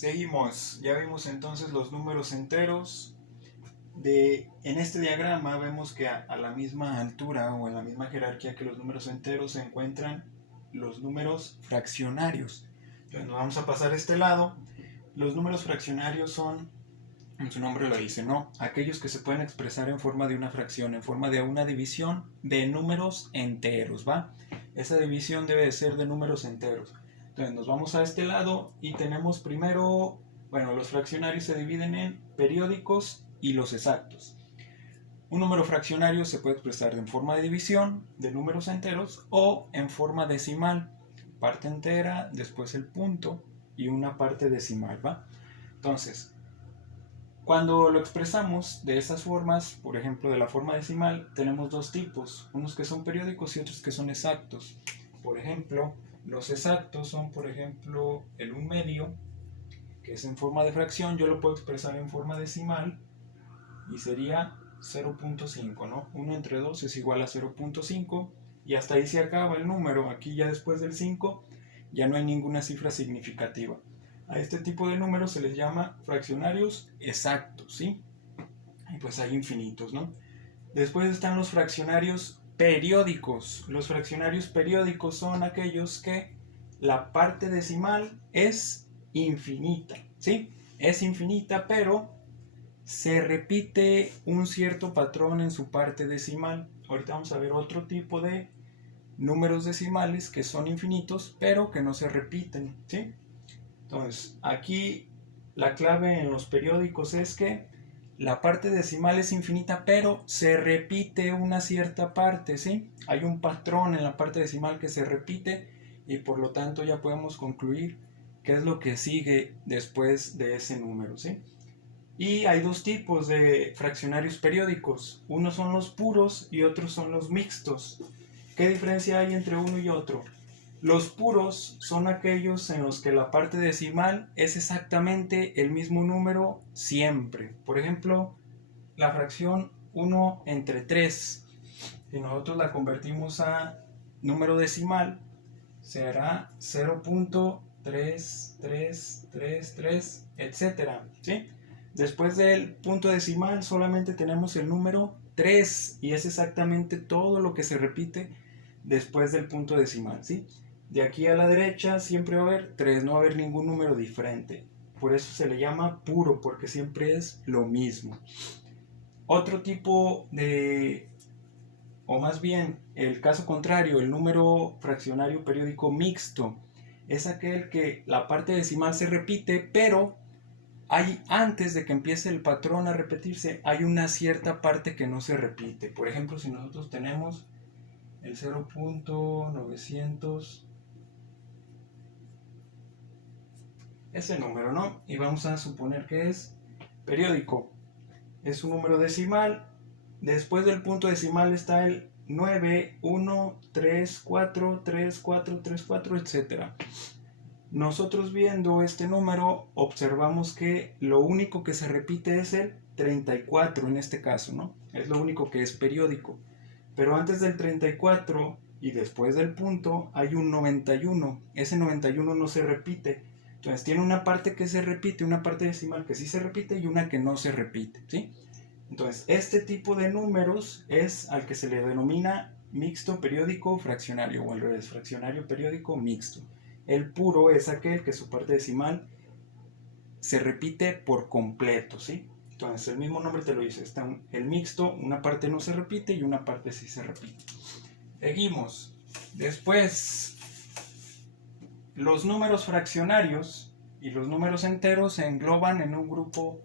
Seguimos, ya vimos entonces los números enteros. En este diagrama vemos que a la misma altura o en la misma jerarquía que los números enteros se encuentran los números fraccionarios. Entonces nos vamos a pasar a este lado. Los números fraccionarios son, en su nombre lo dice, ¿no? Aquellos que se pueden expresar en forma de una fracción, en forma de una división de números enteros, ¿va? Esa división debe de ser de números enteros. Entonces nos vamos a este lado y tenemos primero, bueno, los fraccionarios se dividen en periódicos y los exactos. Un número fraccionario se puede expresar en forma de división de números enteros o en forma decimal, parte entera, después el punto y una parte decimal, ¿va? Entonces, cuando lo expresamos de esas formas, por ejemplo de la forma decimal, tenemos dos tipos, unos que son periódicos y otros que son exactos. Por ejemplo, los exactos son, por ejemplo, el 1/2, que es en forma de fracción, yo lo puedo expresar en forma decimal y sería 0.5, ¿no? 1 entre 2 es igual a 0.5 y hasta ahí se acaba el número. Aquí ya después del 5 ya no hay ninguna cifra significativa. A este tipo de números se les llama fraccionarios exactos, ¿sí? Y pues hay infinitos, ¿no? Después están los fraccionarios periódicos. Los fraccionarios periódicos son aquellos que la parte decimal es infinita, ¿sí? Es infinita, pero se repite un cierto patrón en su parte decimal. Ahorita vamos a ver otro tipo de números decimales que son infinitos, pero que no se repiten, ¿sí? Entonces, aquí la clave en los periódicos es que la parte decimal es infinita, pero se repite una cierta parte, ¿sí? Hay un patrón en la parte decimal que se repite y por lo tanto ya podemos concluir qué es lo que sigue después de ese número, ¿sí? Y hay dos tipos de fraccionarios periódicos. Unos son los puros y otros son los mixtos. ¿Qué diferencia hay entre uno y otro? Los puros son aquellos en los que la parte decimal es exactamente el mismo número siempre. Por ejemplo, la fracción 1 entre 3. Si nosotros la convertimos a número decimal, será 0.3333, etc. ¿Sí? Después del punto decimal solamente tenemos el número 3 y es exactamente todo lo que se repite después del punto decimal, ¿sí? De aquí a la derecha siempre va a haber 3, no va a haber ningún número diferente. Por eso se le llama puro, porque siempre es lo mismo. Otro tipo de, o más bien el caso contrario, el número fraccionario periódico mixto, es aquel que la parte decimal se repite, pero hay, antes de que empiece el patrón a repetirse, hay una cierta parte que no se repite. Por ejemplo, si nosotros tenemos el 0.900, ese número, ¿no? Y vamos a suponer que es periódico. Es un número decimal. Después del punto decimal está el 9, 1, 3, 4, 3, 4, 3, 4, etc. Nosotros viendo este número observamos que lo único que se repite es el 34 en este caso, ¿no? Es lo único que es periódico. Pero antes del 34 y después del punto hay un 91. Ese 91 no se repite. Entonces tiene una parte que se repite, una parte decimal que sí se repite y una que no se repite, ¿sí? Entonces este tipo de números es al que se le denomina mixto periódico fraccionario o al revés, fraccionario periódico mixto. El puro es aquel que su parte decimal se repite por completo, ¿sí? Entonces el mismo nombre te lo dice, está el mixto, una parte no se repite y una parte sí se repite. Seguimos. Después, los números fraccionarios y los números enteros se engloban en un grupo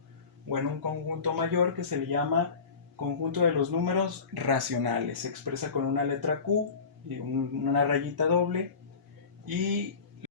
o en un conjunto mayor que se le llama conjunto de los números racionales. Se expresa con una letra Q y una rayita doble. Y